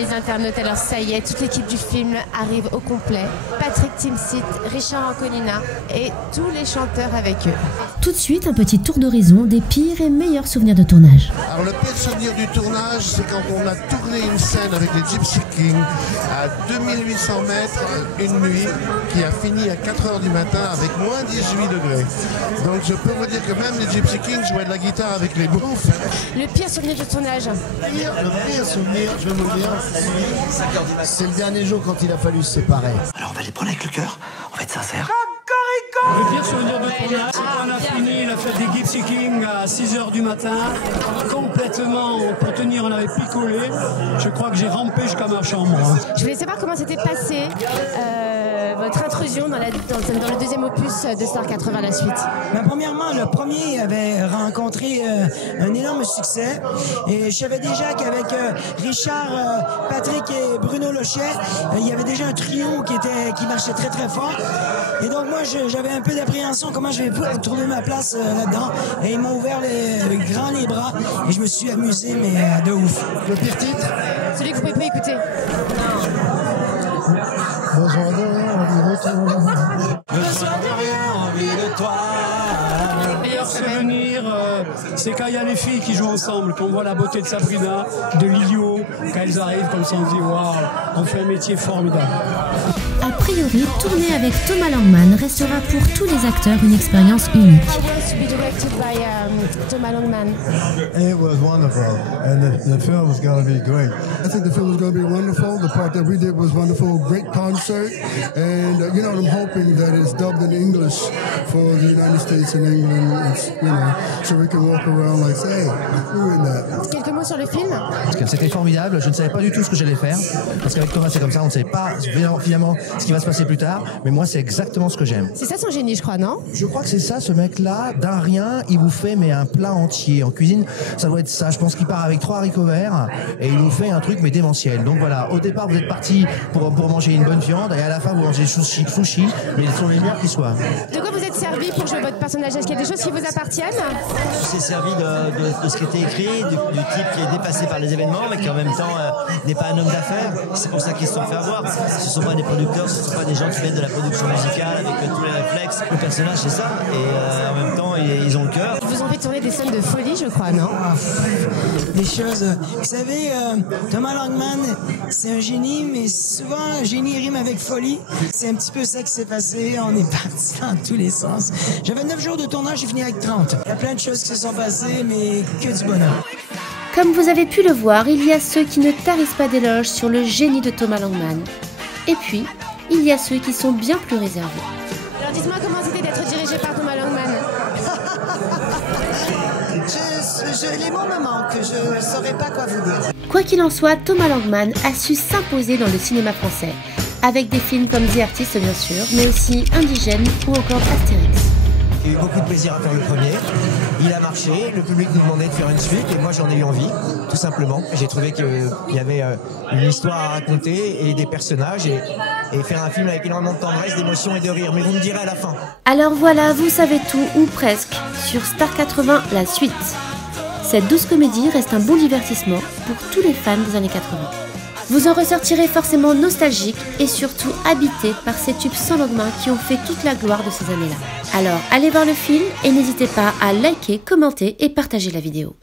les internautes, alors ça y est, toute l'équipe du film arrive au complet. Patrick Timsit, Richard Anconina et tous les chanteurs avec eux. Tout de suite, un petit tour d'horizon des pires et meilleurs souvenirs de tournage. Alors le pire souvenir du tournage, c'est quand on a tourné une scène avec les Gypsy Kings à 2800 mètres une nuit qui a fini à 4 h du matin avec moins 18 degrés. Donc je peux vous dire que même les Gypsy Kings jouaient de la guitare avec les bouffes. Le pire souvenir du tournage? Le pire souvenir, je vais vous le dire, c'est le dernier jour quand il a fallu se séparer. Alors on va les prendre avec le cœur, on va être sincère. Le pire souvenir de tournage, c'est qu'on a fini la fête des Gypsy Kings à 6 h du matin, complètement, pour tenir, on avait picolé. Je crois que j'ai rampé jusqu'à ma chambre. Je voulais savoir comment s'était passé votre intrusion dans le deuxième opus de Star 80, la suite. Premièrement, le premier avait rencontré un énorme succès et je savais déjà qu'avec Richard, Patrick et Bruno Lochet, il y avait déjà un trio qui marchait très très fort. Et donc moi j'avais un peu d'appréhension comment je vais pouvoir trouver ma place là-dedans. Et ils m'ont ouvert les bras et je me suis amusé mais de ouf. Le pire titre? Celui que vous pouvez pas écouter. Besoin de rien, envie de toi. Besoin de rien, envie de toi. Le meilleur souvenir, c'est quand il y a les filles qui jouent ensemble, qu'on voit la beauté de Sabrina, de Lilio, quand elles arrivent comme ça on se dit waouh, on fait un métier formidable. A priori, tourner avec Thomas Langman restera pour tous les acteurs une expérience unique. How was to be directed by Thomas Langman? It was wonderful, and the film was going to be great. I think the film was going to be wonderful. The part that we did was wonderful, great concert, and I'm hoping that it's dubbed in English for the United States and England, so we can walk around like, hey, we're in that. Quelques mots sur le film? Parce que c'était formidable, je ne savais pas du tout ce que j'allais faire, parce qu'avec Thomas c'est comme ça, on ne sait pas finalement ce qui va se passer plus tard, mais moi c'est exactement ce que j'aime. C'est ça son génie, je crois, non? Je crois que c'est ça, ce mec-là, d'un rien, il vous fait mais un plat entier. En cuisine, ça doit être ça. Je pense qu'il part avec 3 haricots verts et il vous fait un truc mais démentiel. Donc voilà, au départ vous êtes parti pour manger une bonne viande et à la fin vous mangez sushi, mais ils sont les meilleurs qui soient. De quoi vous êtes servi pour jouer votre personnage? Est-ce qu'il y a des choses qui vous appartiennent? Je suis servi de ce qui était écrit, du type qui est dépassé par les événements, mais qui en même temps n'est pas un homme d'affaires. C'est pour ça qu'ils se sont fait avoir. Ce ne sont pas des producteurs, ce ne sont pas des gens qui viennent de la production musicale avec tous les réflexes. Le personnage, c'est ça. Et en même temps, ils ont le cœur. Ils vous ont fait tourner des scènes de folie, je crois, non? Des choses. Vous savez, Thomas Langman, c'est un génie, mais souvent, un génie rime avec folie. C'est un petit peu ça qui s'est passé. On est parti dans tous les sens. J'avais 9 jours de tournage, j'ai fini avec 30. Il y a plein de choses qui se sont passées, mais que du bonheur. Comme vous avez pu le voir, il y a ceux qui ne tarissent pas d'éloges sur le génie de Thomas Langman. Et puis, il y a ceux qui sont bien plus réservés. Alors dites-moi comment c'était d'être dirigé par Thomas Langman. Les mots me manquent, je ne saurais pas quoi vous dire. Quoi qu'il en soit, Thomas Langman a su s'imposer dans le cinéma français, avec des films comme The Artist bien sûr, mais aussi Indigène ou encore Astérix. J'ai eu beaucoup de plaisir à faire le premier. Il a marché, le public nous demandait de faire une suite et moi j'en ai eu envie, tout simplement. J'ai trouvé qu'il y avait une histoire à raconter et des personnages et faire un film avec énormément de tendresse, d'émotion et de rire. Mais vous me direz à la fin. Alors voilà, vous savez tout, ou presque, sur Star 80, la suite. Cette douce comédie reste un bon divertissement pour tous les fans des années 80. Vous en ressortirez forcément nostalgique et surtout habité par ces tubes sans lendemain qui ont fait toute la gloire de ces années-là. Alors allez voir le film et n'hésitez pas à liker, commenter et partager la vidéo.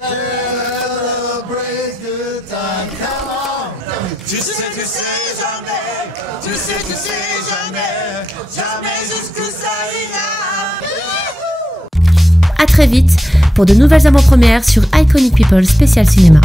À très vite pour de nouvelles avant-premières sur Iconic People Spécial Cinéma.